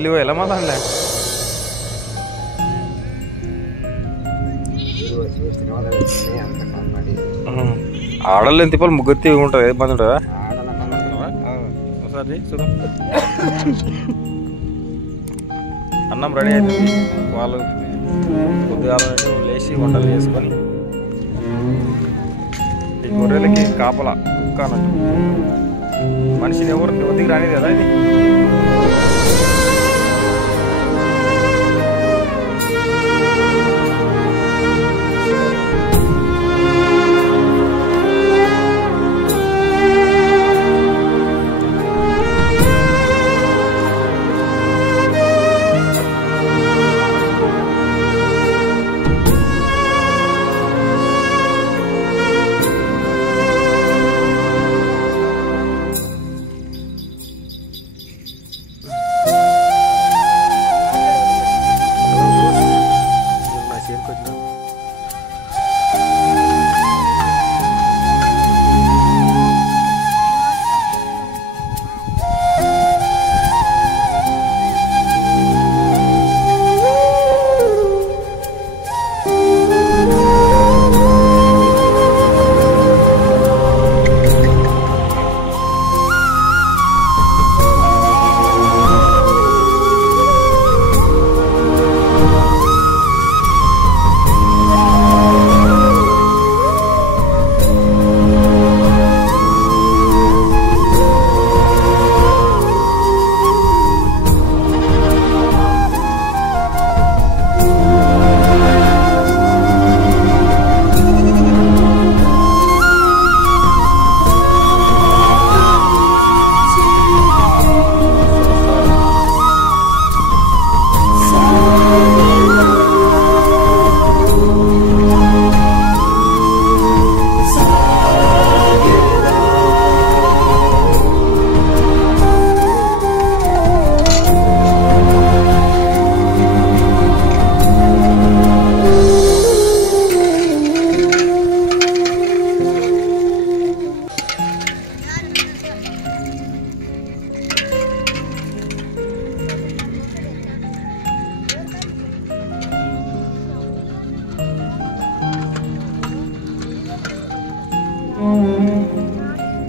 నీళ్ళు ఎలా మాట్లాడలే ఆడలు ఎంత ఇప్పుడు ముగ్గురు తీగి ఉంటుంది ఏ మంది ఉంటుందా ఒకసారి చూద్దాం అన్నం రెడీ అవుతుంది వాళ్ళు కొద్దిగా లేచి వంటలు చేసుకొని ఈ గొర్రెలకి కాపలా కుక్క అన్నట్టు మనిషిని ఎవరు వదిలికి రానిది కదా ఇది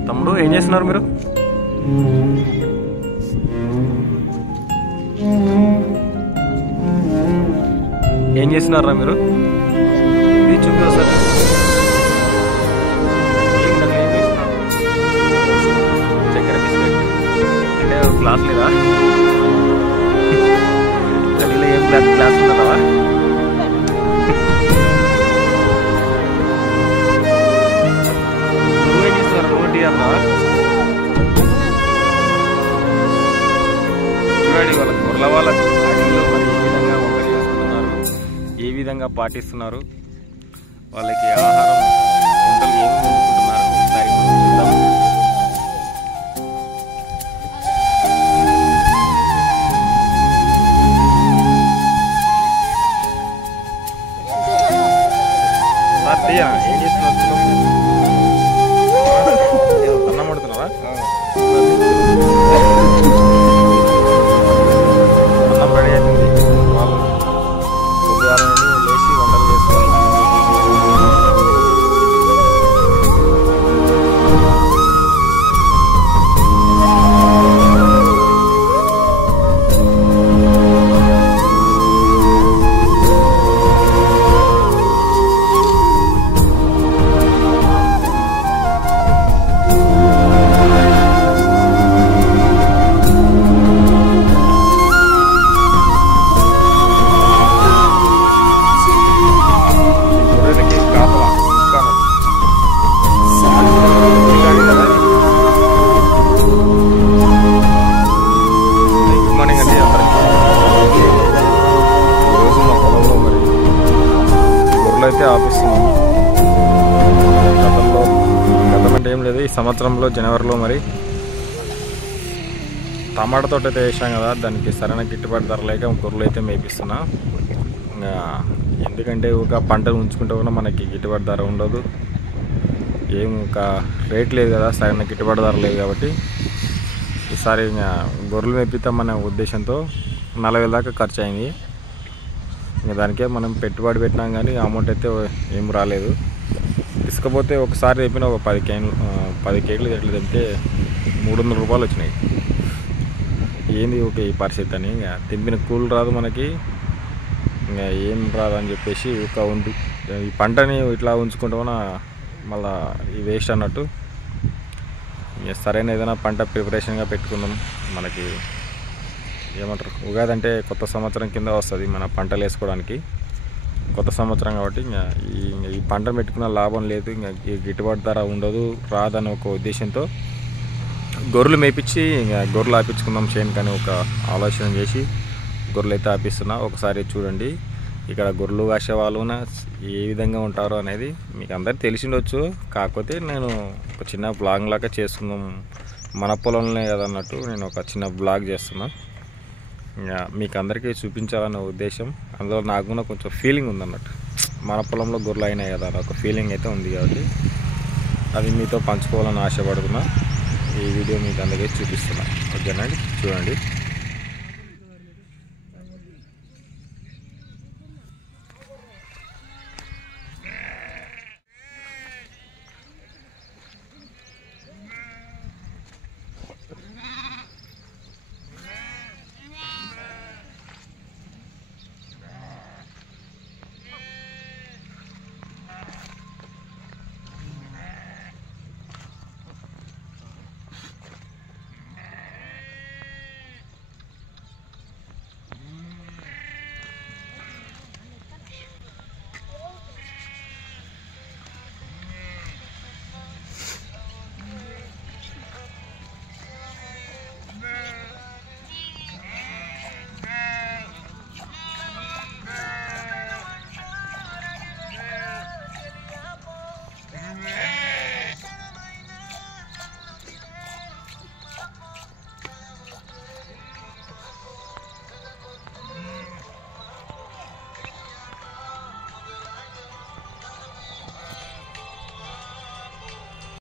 తమ్ముడు ఏం చేస్తున్నారు మీరు ఏం చేస్తున్నారా మీరు ఇది చూపి సార్ చక్కెర బిస్కెట్ అంటే క్లాస్ లేదా గడిలో ఏం క్లాస్ ఉందన్నావా చూడండి వాళ్ళ గొర్రెల వాళ్ళ అడవిలో మరి ఏ విధంగా వంటలు చేసుకుంటున్నారు ఏ విధంగా పాటిస్తున్నారు వాళ్ళకి ఆహారం వంటలు ఏమి వండుకుంటున్నారు ఒకసారి మనం చూద్దాం సార్ తీయనా ఏం చేస్తున్నారు అన్నం పడుతున్నావా అన్నం రెడీ అవుతుంది వాళ్ళు కొద్దిగా లేచి వంటలు చేసుకోవాలి అయితే ఆపిస్తున్నాము గతం అంటే ఏం లేదు ఈ సంవత్సరంలో జనవరిలో మరి టమాటా తోట అయితే వేసాం కదా దానికి సరైన గిట్టుబాటు ధర లేక గొర్రెలు అయితే మేపిస్తున్నా ఎందుకంటే ఒక పంటలు ఉంచుకుంటే కూడా మనకి గిట్టుబాటు ధర ఉండదు ఏం ఒక రేట్ లేదు కదా సరైన గిట్టుబాటు ధర లేదు కాబట్టి ఈసారి గొర్రెలు మేపిస్తామనే ఉద్దేశంతో 40,000 దాకా ఖర్చు అయింది. ఇంకా దానికే మనం పెట్టుబడి పెట్టినాం కానీ అమౌంట్ అయితే ఏం రాలేదు. తీసుకపోతే ఒకసారి తెప్పిన ఒక 10 కేకులు ఎట్లా తెంపితే 300 రూపాయలు వచ్చినాయి. ఏంది ఓకే ఈ పరిస్థితి అని ఇంకా తెంపిన కూల్ రాదు మనకి, ఇంకా ఏం రాదు అని చెప్పేసి ఈ పంటని ఇట్లా ఉంచుకుంటామన్నా మళ్ళీ ఈ వేస్ట్ అన్నట్టు. ఇంకా సరైన ఏదైనా పంట ప్రిపరేషన్గా పెట్టుకుందాం. మనకి ఏమంటారు, ఉగాది అంటే కొత్త సంవత్సరం కింద వస్తుంది మన పంటలు వేసుకోవడానికి. కొత్త సంవత్సరం కాబట్టి ఇంకా ఈ పంట పెట్టుకున్న లాభం లేదు, ఇంకా గిట్టుబాటు ధర ఉండదు రాదని ఒక ఉద్దేశంతో గొర్రెలు మేపించి ఇంకా గొర్రెలు ఆపించుకుందాం చేను కానీ ఒక ఆలోచన చేసి గొర్రెలు అయితే ఆపిస్తున్నా. ఒకసారి చూడండి ఇక్కడ గొర్రెలు కాసే వాళ్ళు ఏ విధంగా ఉంటారో అనేది మీకు అందరికీ తెలిసిండొచ్చు. కాకపోతే నేను ఒక చిన్న బ్లాగ్ లాగా చేస్తున్నాం, మన పొలంలో కదన్నట్టు నేను ఒక చిన్న బ్లాగ్ చేస్తున్నా. ఇంకా మీకు అందరికీ చూపించాలన్న ఉద్దేశం, అందులో నాకు కూడా కొంచెం ఫీలింగ్ ఉందన్నట్టు, మన పొలంలో గొర్రెలు అయినాయి కదా ఒక ఫీలింగ్ అయితే ఉంది. కాబట్టి అది మీతో పంచుకోవాలని ఆశపడుతున్నా. ఈ వీడియో మీకు అందరికీ చూపిస్తున్నా. ఓకేనండి, చూడండి.